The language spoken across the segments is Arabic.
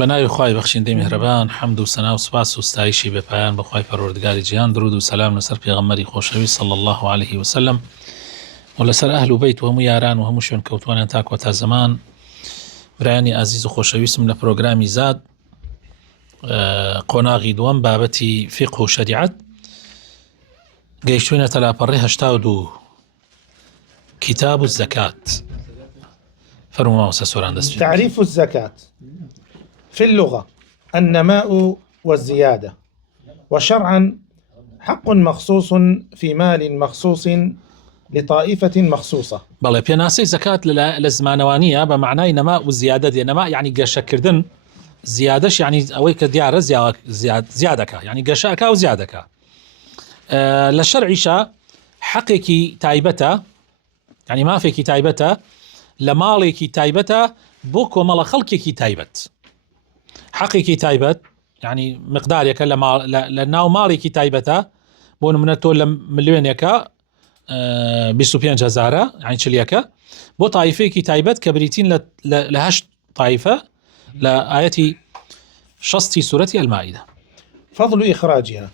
بەناوی خوای بەخشندەی میهرەبان، حەمد و سەنا و سوپاس و ستایشی بێ پایان بە خوای پەروەردگاری جیهان، درود و سەلام لەسەر پێغەمبەری خۆشەویست صلی الله عليه وسلم و لەسەر ئەهل و بەیت و هەموو یاران و هەموو شوێن کەوتوانیان تا کۆتا زەمان. برایانی ئازیز و خۆشەویستم لە پرۆگرامی زاد قۆناغی دووەم بابەتی فقه و شەریعەت گەیشتوینە تەلاپەڕی 82 كتاب الزكاة. فرموا سوران دستفيد. تعريف الزكاة في اللغة النماء والزيادة، وشرعا حق مخصوص في مال مخصوص لطائفة مخصوصة. بەڵێ پێناسەی زەکات لە زمانەوانیە بە معنای نەما و زیادە دێ. نەما یعنی گەشەکردن، زیادەش یعنی ئەوەی کە دیارە زیادەکە، یعنی گەشەکە و زیادەکە. لە شەرعیشە حەقێکی تایبەتە، یعنی مافێکی تایبەتە لە ماڵێکی تایبەتە بۆ کۆمەڵە خەڵکێکی تایبەت. حەقێکی تایبەت یعنی مقدارێکە لە ناو ماڵێکی تایبەتە، بۆ نمونە تۆ لە ملیۆنێکە 25,000 یعنی چلیەکە بۆ تایفەیەکی تایبەت کە بریتین لە 8 تایفە لە ئاەتی 60 سورەتی المائدة. فضل إخراجها: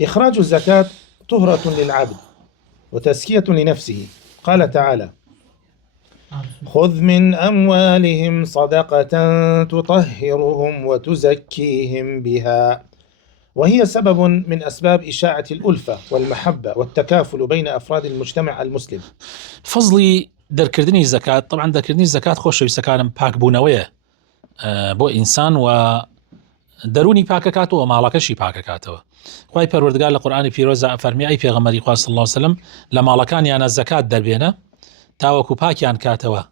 إخراج الزكاة طهرة للعبد وتزكية لنفسه. قال تعالى: خذ من أموالهم صدقة تطهرهم وتزكيهم بها، وهي سبب من أسباب إشاعة الألفة والمحبة والتكافل بين أفراد المجتمع المسلم. فضلی دەرکردنی زەکات، طبعا دەرکردنی زەکات خۆشەویستەکانم پاک بوونەوەیە بۆ ئینسان و دەرونی پاکەکاتەوە، ماڵەکەشی پاکەکاتەوە. خوای پەروەردگار لە قورئانی پیرۆزە فەرمی: ئەی پێغەمبەری خوا صلی الله علیه وسلم لە ماڵەکانیانە زەکات دەربێنە تاوەکو پاکیان کاتەوە،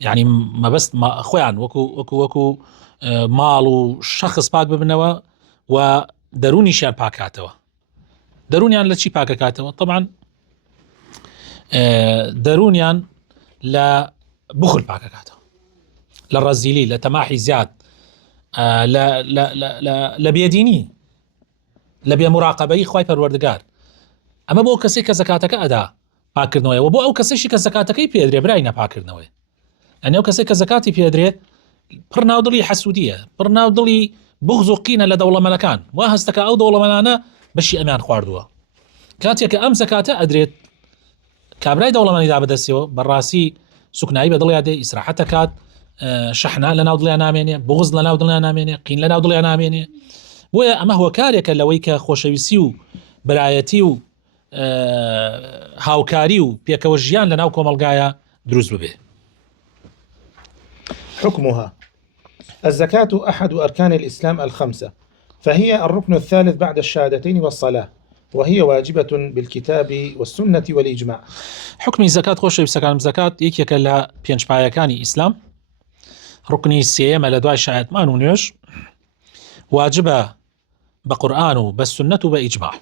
یعنی مەبەست خۆیان وەکو ماڵ و شەخص پاک ببنەوە و دەرونیشیان پاکاتەوە. دەرونیان لە چی پاکەکاتەوە؟ طبعا دەرونیان لە بخل پاکەکاتەوە، لە ڕەزیلی، لە تەماحی زیاد، لە بێدینی، لە بێموراقەبەی خوای پەروەردگار. ئەمە بۆ کەسێک کە زەکاتەکە ئەدا پاکردنەوەی، و بۆ ئەو کەسێکی کە زەکاتەکەی پێدرێ برای نەپاکردنەوەی. ئەنێ ئەو کەسێک کە زەکاتی پێدرێ پڕ ناودڵی حەسوودیە، پڕ ناودڵی بغز و قینە لە دەوڵەمەنەکان، وا هەستەکە ئەو دەوڵەمەنانە بەشی ئەمیان خواردووە. کاتێک کە ئەم زەکاتە ئەدرێت کابرای دەوڵەمەنی دا بەدەستەوە، بەڕاستی سوکنایی بە دڵیا دێ، ئیسراحەتە کات، شەحنا لە ناو دڵیان نامێنێ، بغز لە ناو دڵیان نامێنێ، قین لە ناو دڵیان نامێنێ. بۆیە ئەمە هۆکارێکە لەوەی کە خۆشەویستی و برایەتی و هاوکاری و پێکەوە ژیان لە ناو کۆمەلگایە دروست ببێ. حكمها: الزكاة أحد أركان الإسلام الخمسة، فهي الركن الثالث بعد الشهادتين والصلاة، وهي واجبة بالكتاب والسنة والإجماع. حكمي زكاة خۆشەویستەکانم، زەکات یەکێکە لە پێنجپایەکانی ئیسلام، ڕوکنی سێیەمە لە دوای شایەتمان و نوێژ، واجبە بە قورئان و بە سنەت و بە ئیجماع.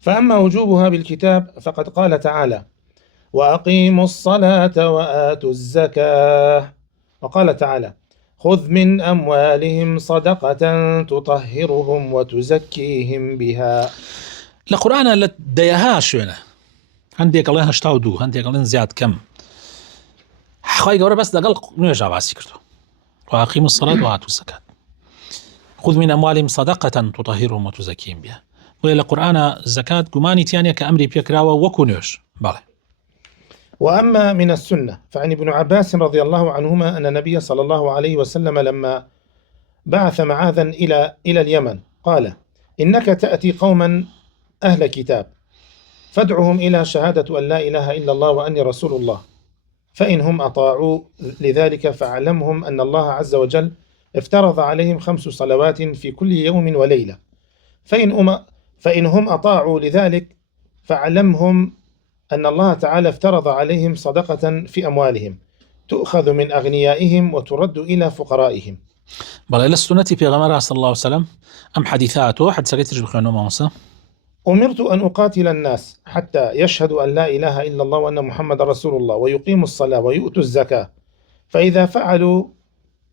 فأما وجوبها بالكتاب فقد قال تعالى: وأقيموا الصلاة وآتوا الزكاة. وقال تعالى: خذ من أموالهم صدقة تطهرهم وتزكيهم بها. لقرآن لديها شوينة، هەندێک ئەڵێن 82، هەندێک ئەڵێن زیاد کەم. خوای گەورە بەس لەگەڵ نوێژ باسی کردو: وأقيموا الصلاة وآتوا الزكاة خذ من أموالهم صدقة تطهرهم وتزكيهم بها. وإلى قرآن زكاة گومانی تیانە کە ئەمری پێکراوە وەکو نوێژ. بەڵێ. وأما من السنة فعن ابن عباس رضي الله عنهما أن النبي صلى الله عليه وسلم لما بعث معاذا إلى اليمن قال: إنك تأتي قوما أهل كتاب فادعهم إلى شهادة أن لا إله إلا الله وأني رسول الله، فإنهم أطاعوا لذلك فاعلمهم أن الله عز وجل افترض عليهم 5 صلوات في كل يوم وليلة، فإنهم أطاعوا لذلك فاعلمهم أن الله تعالى افترض عليهم صدقة في أموالهم تؤخذ من أغنيائهم وترد إلى فقرائهم. بل إلى السنة في غمرة صلى الله عليه وسلم أم حديثاته حد سقيت بخيانه موسى: أمرت أن أقاتل الناس حتى يشهدوا أن لا إله إلا الله وأن محمد رسول الله ويقيموا الصلاة ويؤتوا الزكاة، فإذا فعلوا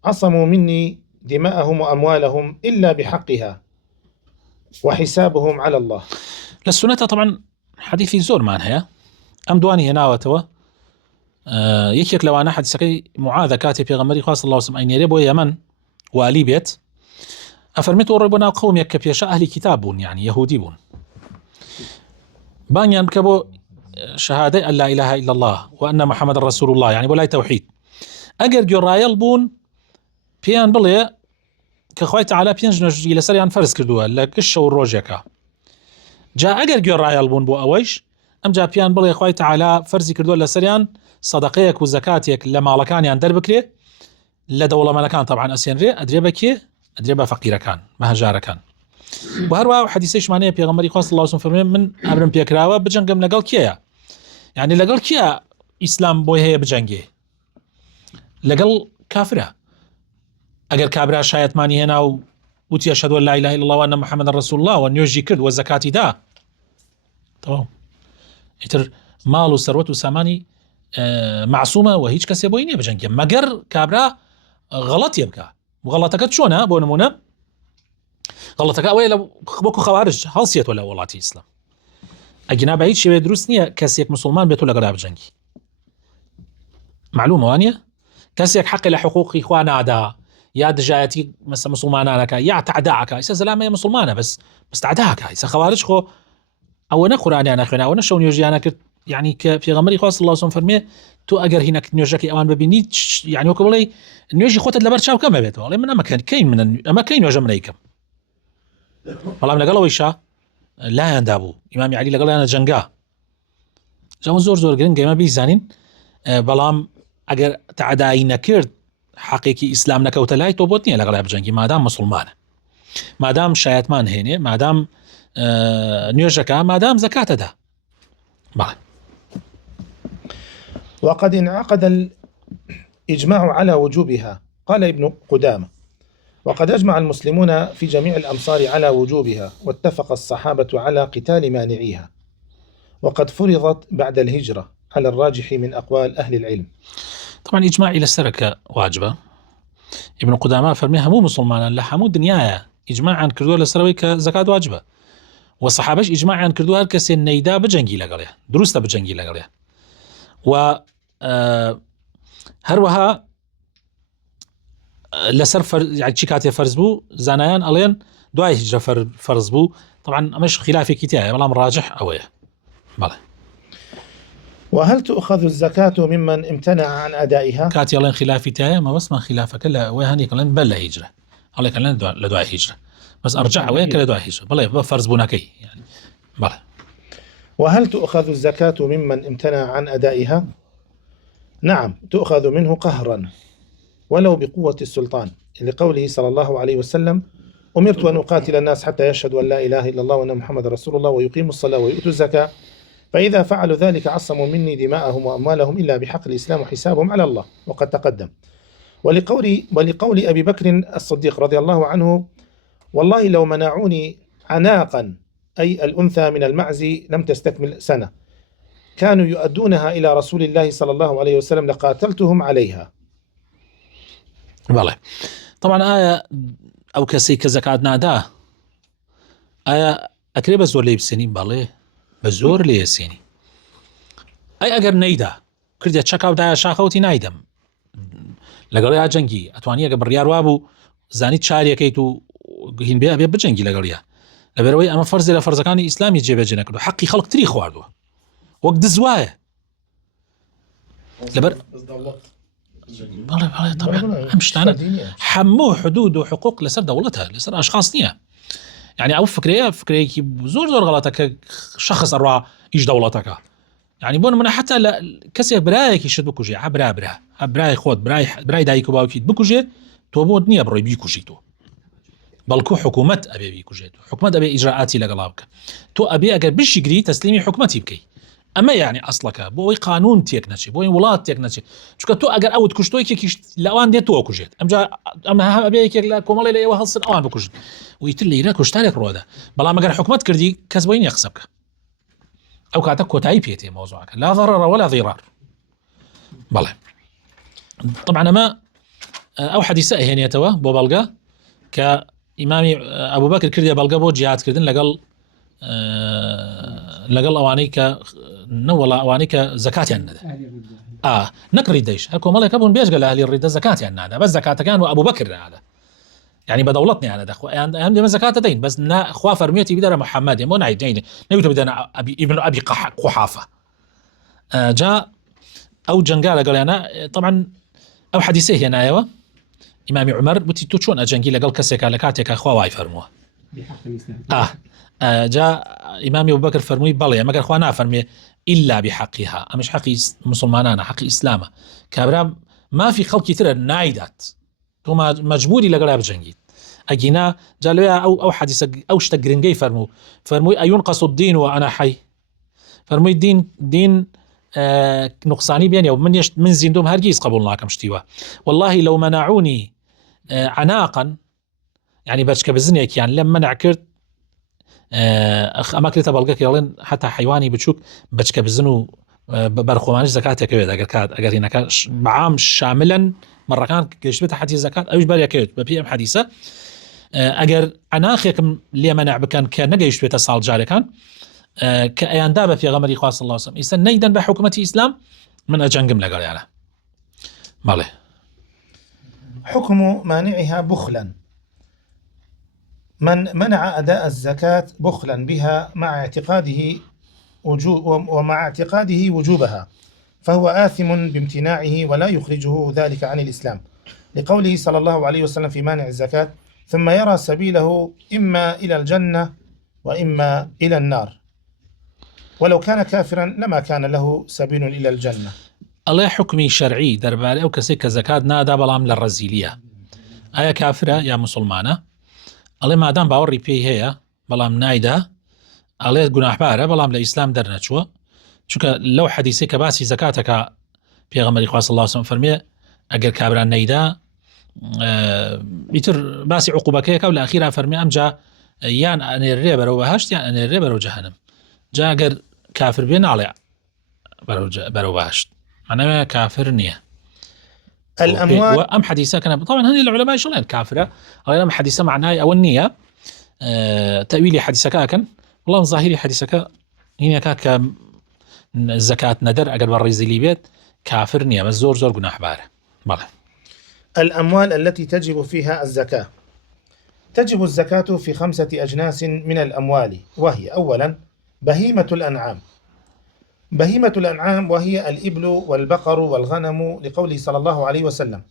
عصموا مني دماءهم وأموالهم إلا بحقها وحسابهم على الله. للسنة طبعا حديثي زور معناها ئەم دوانی هێناوەتەوە. یەکێک لەوانە حەدیسەکەی معاذ کاتێ پێغەمبەری خوا صلی الله علیه و سلم ئەینێرێ بۆ یەمەن والی بێت ئەفەرمێت وەڕۆی بۆ ناو قەومێک کە پێشە ئەهلی کتاب بوون یعنی یەهودی بوون بانیان بکە بۆ شهادەی ئەن لا إله إلا الله وأن محمد رسول الله يعني بۆ لای تەوحید ئەگەر گوێڕایەڵ بوون پێیان بڵێ کە خوای تەعالا 5 نوێژی لەسەریان فەرز کردووە لە گشت شەو ڕۆژێکە جا ئەگەر گوێڕایەڵ بوون بۆ ئەوەیش ئەمجا پێیان بڵێ خوای تەعالا فەرزی کردووە لەسەریان سەدەقەیەک و زەکاتێک لە ماڵەکانیان دەربکرێ لە دەوڵەمەندەکان طبعاً ئەسێنرێ ئەدرێ بە کێ ئەدرێ بە فەقیرەکان بە هەژارەکان و هەروە حەدیثێکمانەیە پێغەمبەری خوا صلی الله علیه و سلم فەرمێ من ئەمرم پێکراوە بجەنگم لەگەڵ کێیە یعنی لەگەڵ کێیە ئیسلام بۆی هەیە بجەنگێ لەگەڵ کافرە ئەگەر کابرا شایەتمانی هێنا و وتی ئەشهەدو ئەن لا إله إلا الله وأن محمد رسول الله و نوێژی کرد و زەکاتی دا تەواو ئیتر ماڵ و سەروەت و سامانی معسوومە و هیچ کەسێ بۆی نییە بجەنگێ مەگەر کابرا غەڵەتێ بکە غەڵەتەکەت چۆنە بۆ نمونە غەڵەتەکە ئەوەیە لە وەکو خەوارج هەڵسێتەوە لە وڵاتی ئیسلام ئەگینا بە هیچ شێوەیە دروست نییە کەسێک مسلمان بێتەوە لەگەڵا بجەنگی معلومە وانە کەسێک حەقی لە حقوقی خوا نادا یا دژایەتی مەسە مسلمانانەکە یا تعداعەکە ئیسا زەلامەیە مسلمانە بەس تعداعەکە ئیسا خەوارج خۆ ئەوەنە قورئانیان نەخوێن ئەوەنە شەو نوێژیانە کرد یعنی کە پێغەمبەری خوا صلی الله علیه و سلم فەرمێ تۆ ئەگەر هینەک نوێژەکەی ئەوان ببینی یعنی وەکو بڵێ نوێژی خۆتت لەبەر چاو کەمە بێتەوە ئەڵێ من ئەمە کەی نوێژە من ئەیکەم بەڵام لەگەڵەوەیشا لایەندا بوو ئیمامی عەلی لەگەڵیانە جەنگا جاوە زۆر گرنگە ئێمە بیزانین بەڵام ئەگەر تعدایی نەکرد حەقێکی ئیسلام نەکەوتە لای تۆ بۆت نییە لەگەڵای بجەنگی مادام مسلمانە مادام شایەتمان هێنێ مادام نوێژەکە مادام زەکاتەدا بەڵێ وقد انعقد الإجماع على وجوبها قال ابن قدامة وقد أجمع المسلمون في جميع الأمصار على وجوبها واتفق الصحابة على قتال مانعيها وقد فرضت بعد الهجرة على الراجح من أقوال أهل العلم طبعا إجماع إلى السركة واجبة ابن قدامة فرميها مو مسلمان لحمو دنيايا إجماع عن كردوها لسروي كزكاة واجبة والصحابة إجماع عن كردوها كسين نيدا بجنجي لغليها دروستا بجنجي لغليها و هەروەها لەسەر چی کاتێ فەرز بوو زانایان ئەڵێن دوای هیجرە فەرز بوو طبعا ئەمەش خلافێکی تایە بەڵام ڕاجح ئەوەیە بەڵێ وهل تؤخذ الزكاة ممن امتنع عن أدائها کاتی ئەڵێن خلافی تایە مە بەسمان خلافەکە لە ئەوەی هەندێک ئەڵێن بەل لە هیجرە هەڵێک ئەڵێن لە دوای هیجرە بەس ئەرجع ئەوەیە کە لە دوای هیجرە بەڵێ بە فەرز بوونەکەی يعني بەڵێ وهل تؤخذ الزكاة ممن امتنع عن أدائها؟ نعم تؤخذ منه قهرا ولو بقوة السلطان لقوله صلى الله عليه وسلم أمرت أن أقاتل الناس حتى يشهدوا أن لا إله إلا الله وأن محمد رسول الله ويقيموا الصلاة ويؤتوا الزكاة فإذا فعلوا ذلك عصموا مني دماءهم وأموالهم إلا بحق الإسلام وحسابهم على الله وقد تقدم ولقول أبي بكر الصديق رضي الله عنه والله لو منعوني عناقا أي الأنثى من المعز لم تستكمل سنة كانوا يؤدونها إلى رسول الله صلى الله عليه وسلم لقاتلتهم عليها. بله طبعا آية أو كسي كزكاة نادا آية أكري بزور لي بسيني بله بزور لي سيني أي أجر نيدا كردية شكاو دا شاخوتي نايدم لقريها جنگي أتوانية قبل ريار وابو زاني تشاريا كيتو هين بيها بجنگي لقريها لبروي أما فرز لفرز كان إسلامي جيبه جنكدو حقي خلق تري خواردو وقت دزوايا لبر والله طبعا همشتانا حمو حدود وحقوق لسر دولتها لسر أشخاص نية يعني أو فكرية كي زور غلطك شخص أروع إيش دولتك يعني بون من حتى كسي برايك يشد بكوجي براي خود براي دايكو باوكي بكوجي تو بود نية بروي بيكوجي تو بلكو حكومة أبي بيكوجي حكومة أبي إجراءاتي لقلابك تو أبي أقر بش يقري تسليمي حكومتي بكي أما يعني أصلك بوي قانون تيك نشي بوي ولات تيك نشي شو كتو أجر أود كشتوي كيش لأوان دي تو كوجيت أما أبي كيك لا كمالي لا يوهالصن أوان بكوجيت ويتلي يراك وشتارك رودا بلا ما أجر حكومة كردي كسبين يخسبك أو كاتك كوتاي بيتي موضوعك لا ضرر ولا ضرار بلا طبعا ما أو حديثة هنا توا بوبلغا كإمامي أبو بكر كردي بلغا بو جهاد كردن لقل أوانيك نولا أوانيك زكاة الندى نقري ديش هلكو مالك أبون بيش قال أهلي الردة زكاة الندى بس زكاة كان وأبو بكر هذا يعني بدولتني أنا دخو يعني هم زكاة دين بس نا خوا فرميتي بدر محمد مو نعيد دين نيوت بدنا أبي ابن أبي قحافة جاء أو جنجال قال أنا طبعا أو حديثه هنا أيوة إمام عمر بتي تشون أجنجيل قال كسك على كاتك أخوا واي فرموه بحق الإسلام. جاء إمام أبو بكر فرمي بالله ما قال خوانا فرمي إلا بحقها مش حق مسلماننا حق إسلامه كابرا ما في خلق كثير نايدات ثم مجبوري لقلاب جنجيل أجينا جالوا أو حديث أو اشتقرنجي فرمو أينقص الدين وأنا حي فرمو الدين دين نقصاني بيني ومن من زندوم هرجيز قبولنا كم شتيوا والله لو منعوني عناقا يعني بچك بزنيك يعني لما نعكرت أما كريتا بلغك يقولين حتى حيواني بتشوك بچك بزنو برخوانش زكاتك أجر هناك بعام شاملا مرة كان كشبتها حديث زكاة أوش بالي كيت ببيئة حديثة أجر عناقكم اللي منع بكان كنجا يشبه صال جاري كان كأيان دابة في غمر إخوة صلى الله عليه وسلم إذا نيدا بحكومة إسلام من أجنقم لقال يعني ماله حكم مانعها بخلا. من منع أداء الزكاة بخلا بها مع اعتقاده وجوبها فهو آثم بامتناعه ولا يخرجه ذلك عن الإسلام لقوله صلى الله عليه وسلم في مانع الزكاة ثم يرى سبيله إما إلى الجنة وإما إلى النار ولو كان كافرا لما كان له سبيل إلى الجنة. الله حكمي شرعي دربالي أو كسيك زكاة نادا بلام للرزيلية أيا كافرة يا مسلمانة الله ما دام باوري بيه هي بلام نايدا الله جناح باره بلام لإسلام درنشوا شوك لو حديثي كباسي زكاتك بيغمر إخوة صلى الله عليه وسلم فرمي أجر كابران نايدا يتر باسي عقوبك ولا أخيرا فرمي أمجا يان أن الريبر وهشت يعني أن الريبر وجهنم جا أجر كافر بين على برو بهشت معناه كافر نية الأموال وأم حديثة كان طبعا هني العلماء شلون كافرة أم حديثة معناه أو النية تأويلي حديثك كان والله ظاهري حديثك هنا كاك الزكاة ندر أجر بالرزي ليبيت كافر نية بس زور جناح باره بله. الأموال التي تجب فيها الزكاة. تجب الزكاة في 5 أجناس من الأموال وهي أولا بهيمة الأنعام. بهيمة الأنعام وهي الإبل والبقر والغنم لقوله صلى الله عليه وسلم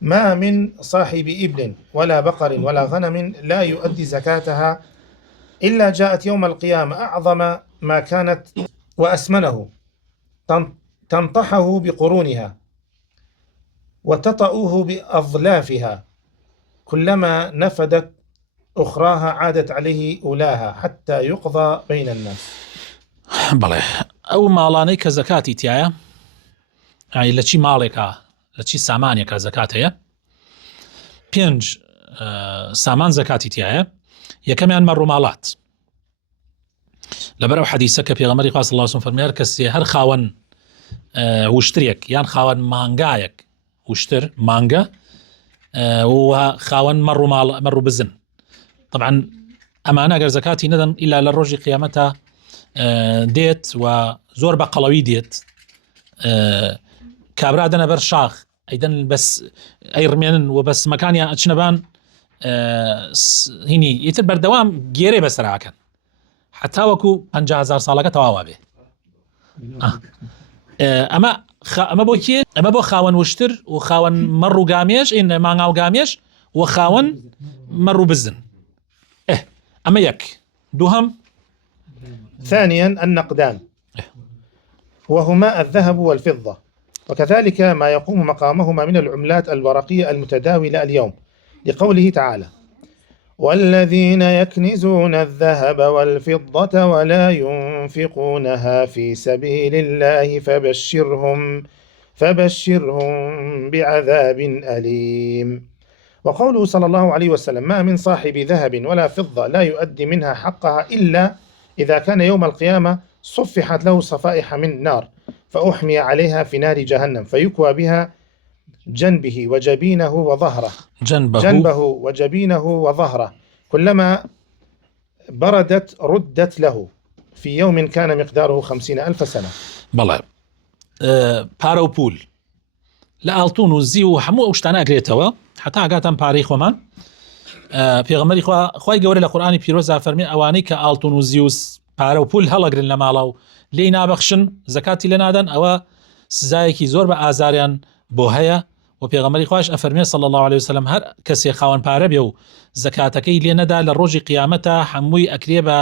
ما من صاحب إبل ولا بقر ولا غنم لا يؤدي زكاتها إلا جاءت يوم القيامة أعظم ما كانت وأسمنه تنطحه بقرونها وتطأه بأظلافها كلما نفدت أخراها عادت عليه أولاها حتى يقضى بين الناس. بله أو مالاني كزكاتي تيايا يعني لشي مالكا لشي سامانيا كزكاتيا بينج سامان زكاتي تيايا يكمان مرو مالات لبرو حديثك في غمري صلى الله عليه وسلم فرمي هركسي هر خاون وشتريك يعني خاون مانجايك وشتر مانجا وخاون مرو بزن طبعا أمانة أجر زكاتي ندن إلا للرجي قيامتها ديت وزور بقلوي ديت كابرادنا برشاخ أيضا بس أي رميان وبس مكانيا أجنبان هني يتر بردوام جيري بس راكن حتى وكو 50,000 صالة تواوا به أما بوكي أما بو خاون وشتر وخاون مرو قاميش إن ما ناو قاميش وخاون مرو بزن أما يك دوهم. ثانيا النقدان وهما الذهب والفضة وكذلك ما يقوم مقامهما من العملات الورقية المتداولة اليوم لقوله تعالى والذين يكنزون الذهب والفضة ولا ينفقونها في سبيل الله فبشرهم بعذاب أليم. وقوله صلى الله عليه وسلم ما من صاحب ذهب ولا فضة لا يؤدي منها حقها إلا إذا كان يوم القيامة صفحت له صفائح من نار فأحمي عليها في نار جهنم فيكوى بها جنبه وجبينه وظهره وجبينه وظهره كلما بردت ردت له في يوم كان مقداره 50,000 سنة. بلى بارو بول لا ألتون وزيو حمو أوشتانا قريتوا حتى قاتم باريخ ومان پێغەمبەری خوای گەورە لە قورئانی پیرۆزدا فەرمێ ئەوانەی کە ئاڵتون و زیوس پارە و پول هەڵەگرن لە ماڵە و لێی نابەخشن زەکاتی لێ نادەن ئەوە سزایەکی زۆر بە ئازاریان بۆ هەیە و پێغەمبەری خوایش ئەفەرمێ صلی الله عليه وسلم هەر کەسێ خاوەن پارە بێ و زەکاتەکەی لێ نەدا لە ڕۆژی قیامەتە هەمووی ئەکرێ بە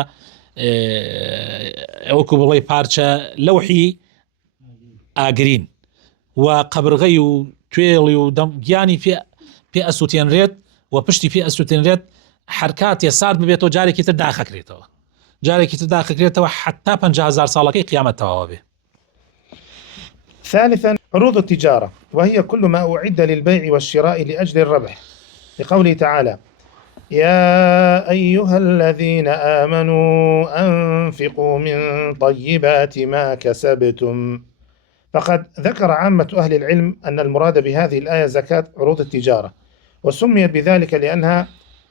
وەکو بڵێ پارچە لەوحی ئاگرین و قەبرغەی و توێڵی و گیانی پێ ئەسووتێنرێت و پشتی پێ ئەسووتێنرێت هەرکاتێ سارد ببێتەوە جارێکی تر داخەکرێتەوە حتى 50,000 ساڵەکەی قیامەتەوە بێ. ثالثا عروض التجارة، وهي كل ما أعد للبيع والشراء لأجل الربح، لقوله تعالى: يا أيها الذين آمنوا أنفقوا من طيبات ما كسبتم. فقد ذكر عامة أهل العلم أن المراد بهذه الآية زكاة عروض التجارة، وسميت بذلك لأنها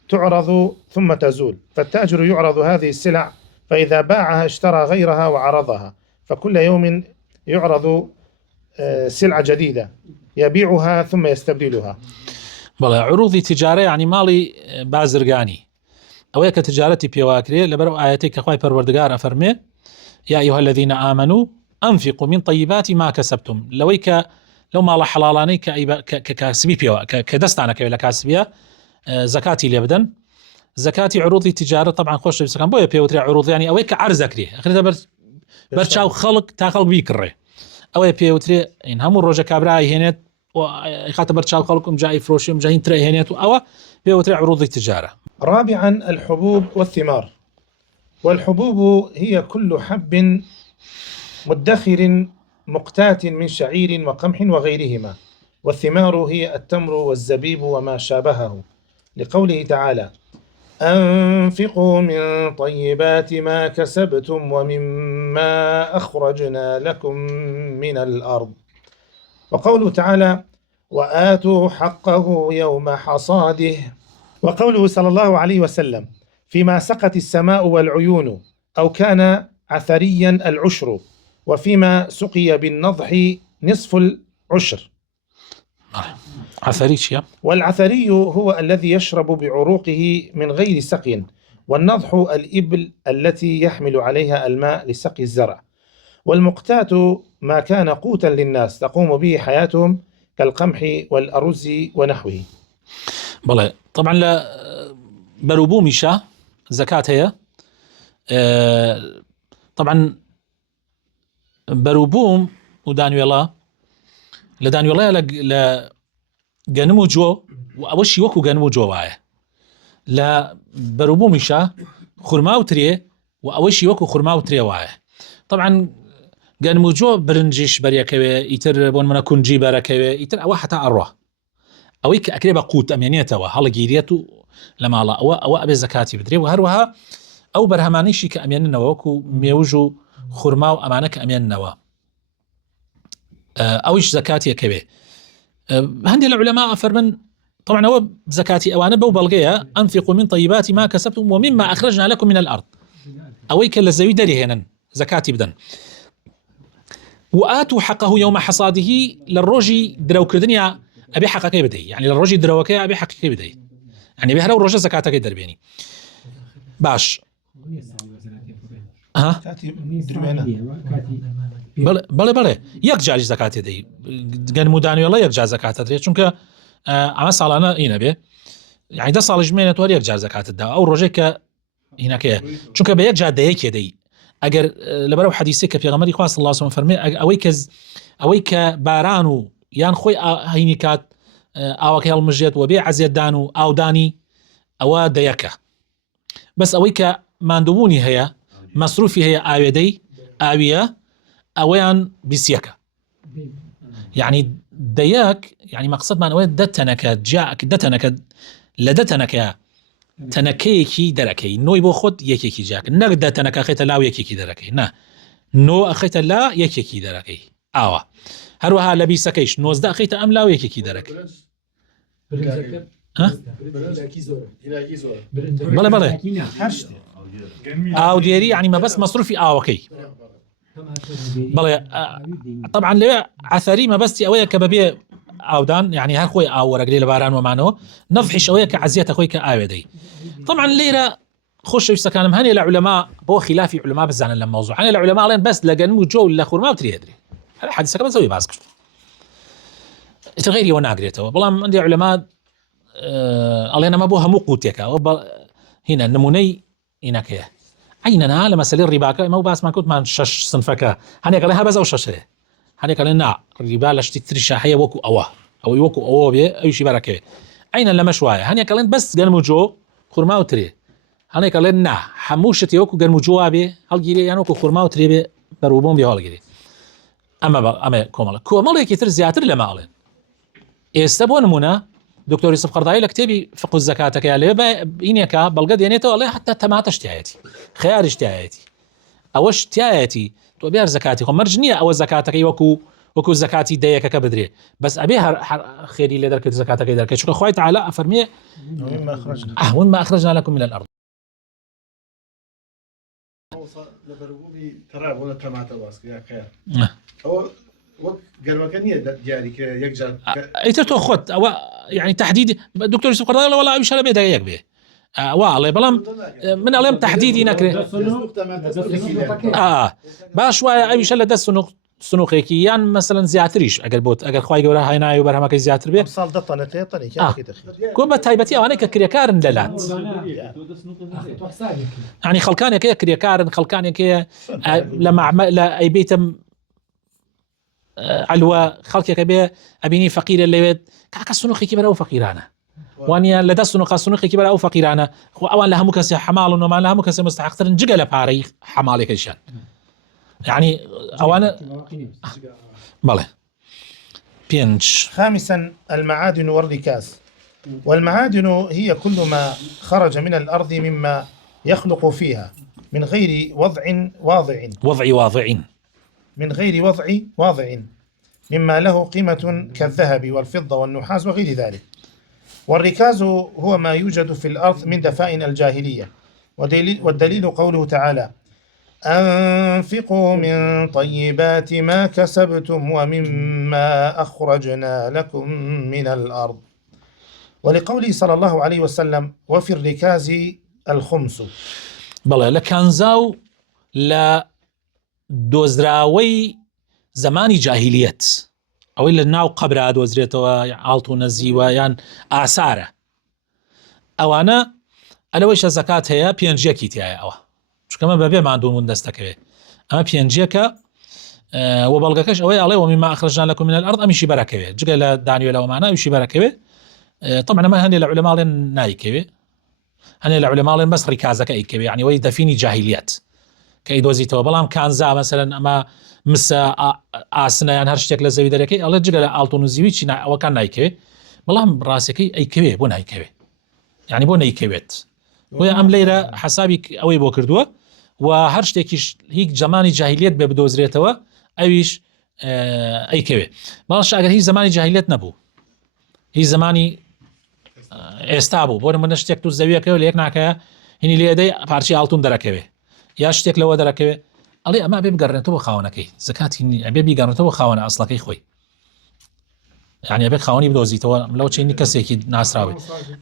تعرض ثم تزول، فالتاجر يعرض هذه السلع فإذا باعها اشترى غيرها وعرضها، فكل يوم يعرض سلعة جديدة يبيعها ثم يستبدلها. بەڵێ عروضی تجارە یعنی ماڵی بازرگانی ئەوەیە کە تجارەتی پێواکرێ لەبەرەو ئاەتەی کە خوای پەروەردگار ئەفەرمێ یا ئەیها الذين آمنوا أنفقوا من طيبات ما كسبتم، لەوەی کە لەو ماڵە حەڵاڵانەی کە کاسبی پێوە کە دەستانەکەوێت لە کاسبیە زەکاتی لێ بدەن. زەکاتی عروضی تجارە طبعا خۆشەویستەکان بۆیە پێوترێ عروضیانی ئەوەی کە عەرزەکرێ ئەخرێتە بەرچاو خەڵک تا خەڵک بیکڕێ، ئەوەیە پێوترێ ئین هەموو ڕۆژە کابرای هێنێت خاتە بەرچاو خەڵکم جای فرۆشیم جاهین ترە هێنێت و ئەوە پێوترێ عروضی تجارە. رابعا الحبوب والثمار، والحبوب هي كل حب مدخر مقتات من شعير وقمح وغيرهما، والثمار هي التمر والزبيب وما شابهه، لقوله تعالى: أنفقوا من طيبات ما كسبتم ومما أخرجنا لكم من الأرض، وقوله تعالى: وآتوا حقه يوم حصاده، وقوله صلى الله عليه وسلم: فيما سقت السماء والعيون، أو كان عثريا العشر، وفيما سقي بالنضح نصف العشر. عثري شيء. والعثري هو الذي يشرب بعروقه من غير سقي، والنضح الإبل التي يحمل عليها الماء لسقي الزرع، والمقتات ما كان قوتا للناس تقوم به حياتهم كالقمح والأرز ونحوه. بەڵێ طبعا لە بەروبوومیشە زەکات هەیە. طبعا بەروبووم و دانوێڵە لە دانوێڵەیە لە گەنم و جۆ و ئەوەشی وەکو گەنم و جۆ وایە، لە بەروبوومیشە خورما و ترێ و ئەوەشی وەکو خورما و ترێ وایە. طبعا گەنم و جۆ برنجیش بەریەکەوێ، ئیتر بۆن منە کونجی بەرەکەوێ، ئیتر ئەوە حتا ئەڕوا ئەوەی کە ئەکرێ بە قوت ئەمێنێتەوە هەڵگیرێت و لە ماڵە ئەوە ئەبێ زەکاتی بدرێ، و هەروەها ئەو بەرهەمانیشی کە ئەمێننەوە وەکو مێوژ و خورما و ئەمانە کە ئەمێننەوە ئەویش زەکاتیەکەوێ. هەندێک لە عولەما ئەفەرمن طبعا ئەوە زەکاتی ئەوانە بەو بەڵگەیە أنفقوا من طيبات ما كسبتم ومما أخرجنا لكم من الأرض، ئەوەی کە لە زەوی دەریهێنن زەکاتی بدەن. وآتوا حقه يوم حصاده، لە ڕۆژی درەوکردنیا ئەبێ حەقەکەی بدەیت، یعنی لە ڕۆژی درەوەکەی ئەبێ حەقەکەی بدەیت، یعنی بێ هەرە ڕۆژە زەکاتەکەی دەربێنی. باش بەڵێ یەک جاری زەکاتی دەی، گەنم و دانوێڵە یەک جار زەکاتە دەرێت، چونکە ئەمە ساڵانە ئینە بێ، یعنی 10 ساڵی ژمێنێت وەر یەک جار زەکاتت دا ئەو ڕۆژێک کە هینەکەیە، چونکە بە یەک جار دەیەکێ دەی. ئەگەر لەبەرەو حەدیثێک کە پێغەمبەری خوا صلی الله علیه و سلم فەرمێ ئەوەی کە باران و یان خۆی هینی کات ئاوەکە هەڵمژێت و بێ عەزیەتدان و ئاودانی ئەوە دەیەکە، بەس ئەوەی کە ماندووبوونی هەیە مەسروفی هەیە ئاوێدەی ئاویە ئەوەیان 20یەکە، یعنی دەیەک، یعنی مەقسەدمان ئەوەیە دەتەنەکە لە دەتەنەکە تەنەکەیەکی دەرەکەی نۆی بۆ خۆت یەکێکی جاکە، نەک دەتەنەکە خێتە لاو یەکێکی دەرەکەی، نا نۆ ئەخێتە لا یەکێکی دەرەکەی ئاوە، هەروەها لە 20ەکەیش 19 ئەخێتە ئەم لاو یەکێکی دەرەکەی. بەڵێ ئاو دێری یعنی مەبەست مەسروفی ئاوەکەی. بەڵێ طبعا لەوێ عەثەری مەبەستی ئەوەیە کە بەبێ ئاودان یعنی هەر خۆی ئاوەرەگری لە باران ومانەوە نەفحیش ئەوەیە کە عەزیەتە خۆی کە ئاوێدەی طبعا لێرە خۆشەویستەکانم هەنێ لە عولەما بۆ خلافی عولەما بزانن لە مەوزوع هەنێ لە عولەماڵێن بەس لە گەنم و جۆ و لە خورما وتری ئەدرێ هەر حەدیسەکە بەزەوەی باس کرد ئیتر غەیریەوە ناگرێتەوە بەڵام ئەندی عولەما ئەڵێن ئەمە بۆ هەموو قوتێکە هینە نمونەی ئینەکەیە عینەنها لە مەسەلەی ڕیباکە ئێمە باسمان کوتمان 6 سنفەکە هەنێک لە هەبەز ئەو شەشەیە هەنێک لە نا ڕیبا لە شتی تریشە هەیە وەکو ئەوە ئەوەی وەکو ئەوە بێ ئەویشی بەرەکەوێ عینەن لەمەش وایە هەنێک لەڵێن بەس گەنم و جۆ خورما و ترێ هەنێک لەڵێن نا هەموو شتی وەکو گەنم و جۆوا بێ هەڵگیرێ یان وەکو خورما و ترێ بێ بەرووبووم بێ هەڵگیرێ ئەمە کۆمەڵێکی تر زیاتر لە ماڵێن ئێستا بۆ نمونە دکتۆر یوسف قەرداعی لە کتێبی فقه الزەکاتەکەیە لێ ئینێکە بەڵگە دێنێتەوە ئەڵێ حتا تەماتەش تایەتی خەیارش تایەتی ئەوەش تایەتی تۆ بێر زەکاتی خۆ مەرج نییە ئەوە زەکاتەکەی وەکو زەکاتی دەیەکەکە بدرێ بەس ئەبێ هەر خێری لێ دەرکەوێت زەکاتەکەی دەرکەوێت چونکە خوای تەعالا ئەفەرمێ ومما أخرجنا لكم من الأرض لەبەربوونی تەراب ولا تەماتە باسکە یا خەیار ئەوە وەک گەرمەکە نییە دیاریکە یەکجار ئیتر تۆ خۆت ئەوە یعنی تحدید دکتۆر یوسف قەرداعی وڵا ئەویش هەرە بێ دەیەک بێ واڵێ بەڵام من ئەڵێم تحدیدی نەکرێ باش وایە ئەویشە لە دەست سنووقێکی یان مەسەلەن زیاتریش ئەگەر خوای گەورە هاینای و بەرهەمەکەی زیاتر بێ کۆ بە تایبەتی ئەوانەی کە کرێکارن لەلات ینی خەڵکانێکەیە کرێکارن خەڵکانێکەیە لە ئەیبێتم ئەلوە خەڵکێکە بێ ئەبینی فەقیرە لەوێت کاکە سنووقێکی بەرە ئەو فەقیرانە وانە لە دەست سنووقێکی بەرە ئەو فەقیرانە خۆ ئەوان لە هەموو کەسێ حەماڵن ومان لە هەموو کەسێ مستحقترن جگە لە پارەی حەماڵێکیشان يعني أولا بله خامسا المعادن والركاز والمعادن هي كل ما خرج من الأرض مما يخلق فيها من غير وضع واضع مما له قيمة كالذهب والفضة والنحاس وغير ذلك والركاز هو ما يوجد في الأرض من دفائن الجاهلية والدليل قوله تعالى أنفقوا من طيبات ما كسبتم ومما أخرجنا لكم من الأرض ولقوله صلى الله عليه وسلم وفي الركاز الخمس بەڵێ لە کانزاو لە دۆزراوەی زمانی جاهیلیەت ئەوەی لە ناو قەبرا دۆزرێتەوە ئاڵت و نەزیوە یان ئاسارە ئەوانە ئەلەوەیشە زەکات هەیە پێنجەکی تایە ئەوە چکەمە بەبێ مادوون دەستەکەوێت ئەمە پێنجەکە و بەڵگەکەش ئەوەی ئەڵێ ومما أخرجنا لكم من الأرض ئەمیشی بەرەکەوێت جگە لە دانیوێ لەوەمانە ئەویشی بەرەکەوێت طبعا ئەمە هەندێک لە عولەماڵێن نایکەوێت هەنێ لە عولەماڵێن بەس ڕیکازەکە ئەیکەوێت یعنی وەی دەفینی جاهیلیەت کە ئەیدۆزیتەوە بەڵام کانزا مەسەلەن ئەمە مسە ئاسنەیان هەر شتێک لە زەوی دەرەکەی ئەڵێ جگە لە ئاڵتۆ و زیوی چی ئەوەکان نایکەوێت بەڵام ڕاستەکەی ئەیکەوێت بۆ نایکەوێت یعنی بۆ نەیکەوێت بۆیە ئەم لێرە حسابی ئەوەی بۆ کردووە و هەر شتێکیش هیچ زمانی جاهیلیەت بێ بدۆزرێتەوە ئەویش ئەیکەوێت بەڵام ئەگەر هیچ زمانی جاهیلیەت نەبوو هیچ زمانی ئێستا بوو بۆ نمونە شتێک تو زەویەکەوە لە یەک ناکەیە هینی لێدەی پارچی ئاڵتون دەرەکەوێت یا شتێک لەوە دەرەکەوێت ئەڵێ ئەمە بێ بگەڕێنێتەوە خاوەنەکەی زەکاتی ئەبێ بیگەڕێتەوە خاوەنە ئەسڵەکەی خۆی یعنی ئەبێ خاوەنی بدۆزیتەوە لەو چینی کەسێکی ناسراوی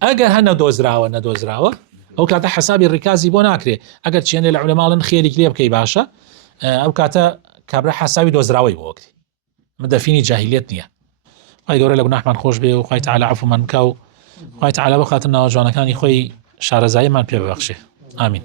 ئەگەر هەر نەدۆزراوە ئەو کاتە حسابی ڕیکازی بۆ ناکرێ ئەگەر چێنێ لە عولەماڵن خێری لێ بکەی باشە ئەو کاتە کابرا حسابی دۆزراوەی بۆ وەکری مدەفینی جاهیلیەت نییە خی گەورە لە گوناحمان خۆش بێ و خی تەعالا عەفومان بکە و خی تەعالا بەخاتر ناوەجوانەکانی خۆی شارەزاییمان پێ ببەخشێ ئامین